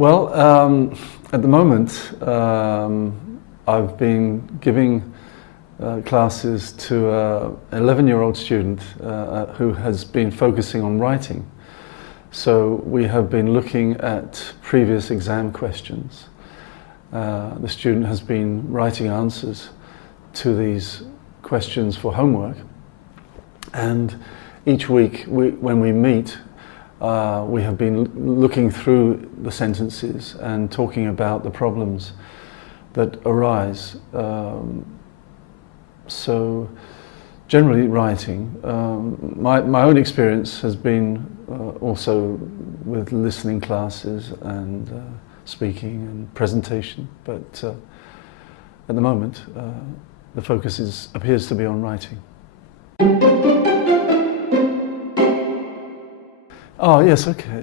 Well, at the moment, I've been giving classes to an 11-year-old student who has been focusing on writing. So we have been looking at previous exam questions. The student has been writing answers to these questions for homework, and each week when we meet, we have been looking through the sentences and talking about the problems that arise. So generally writing. My own experience has been also with listening classes and speaking and presentation, but at the moment the focus appears to be on writing. Oh yes, okay.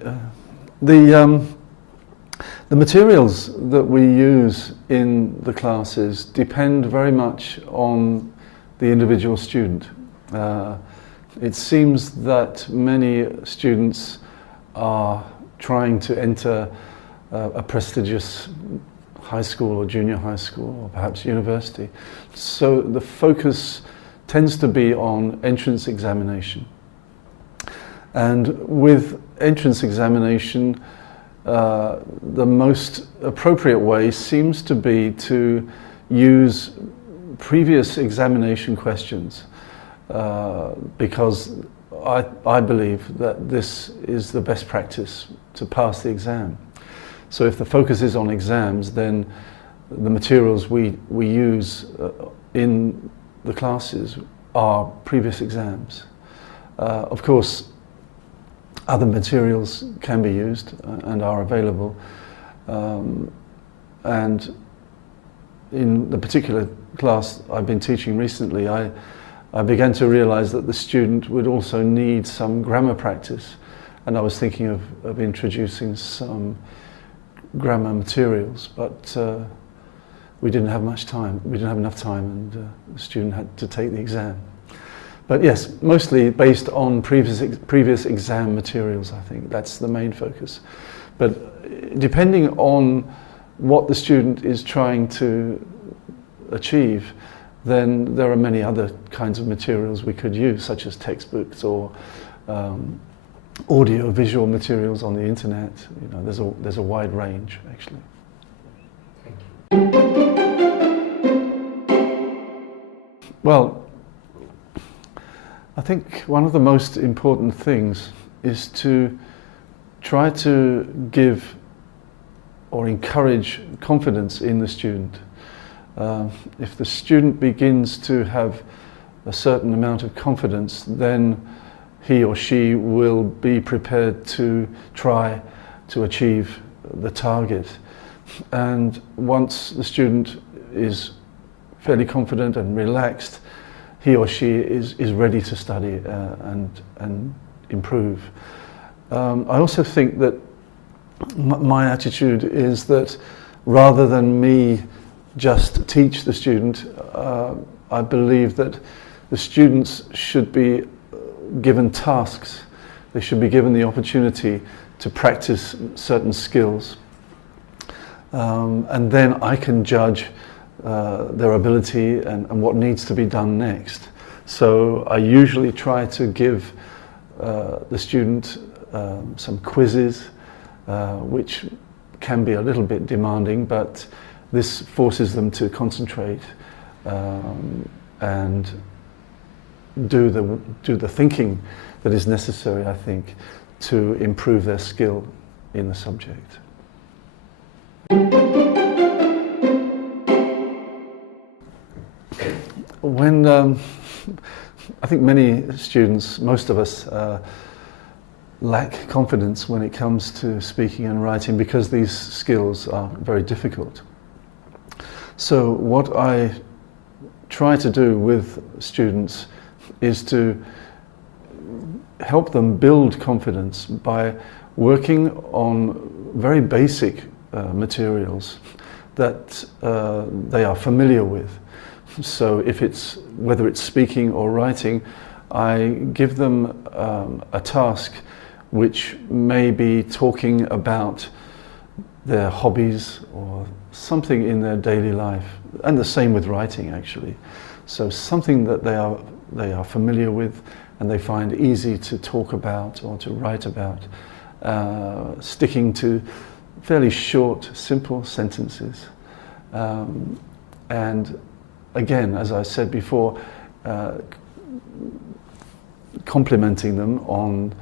The materials that we use in the classes depend very much on the individual student. It seems that many students are trying to enter a prestigious high school or junior high school or perhaps university. So the focus tends to be on entrance examination. And with entrance examination, the most appropriate way seems to be to use previous examination questions, because I believe that this is the best practice to pass the exam. So if the focus is on exams, then the materials we use in the classes are previous exams. Of course, other materials can be used and are available, and in the particular class I've been teaching recently, I began to realize that the student would also need some grammar practice, and I was thinking of introducing some grammar materials, but we didn't have much time. We didn't have enough time, and the student had to take the exam. But yes, mostly based on previous exam materials, I think that's the main focus. But depending on what the student is trying to achieve, then there are many other kinds of materials we could use, such as textbooks or audio visual materials on the internet. You know, there's a wide range actually. Thank you. Well, I think one of the most important things is to try to give or encourage confidence in the student. If the student begins to have a certain amount of confidence, then he or she will be prepared to try to achieve the target. And once the student is fairly confident and relaxed, he or she is ready to study and improve. I also think that my attitude is that rather than me just teach the student, I believe that the students should be given tasks. They should be given the opportunity to practice certain skills, and then I can judge their ability and what needs to be done next. So I usually try to give the student some quizzes, which can be a little bit demanding, but this forces them to concentrate and do the thinking that is necessary, I think, to improve their skill in the subject. When I think many students, most of us, lack confidence when it comes to speaking and writing because these skills are very difficult. So what I try to do with students is to help them build confidence by working on very basic materials that they are familiar with. So whether it's speaking or writing, I give them a task which may be talking about their hobbies or something in their daily life, and the same with writing actually. So something that they are familiar with and they find easy to talk about or to write about, sticking to fairly short, simple sentences. And again, as I said before, complimenting them on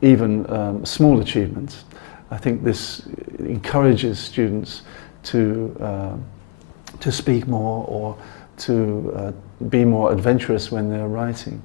even small achievements. I think this encourages students to speak more or to be more adventurous when they're writing.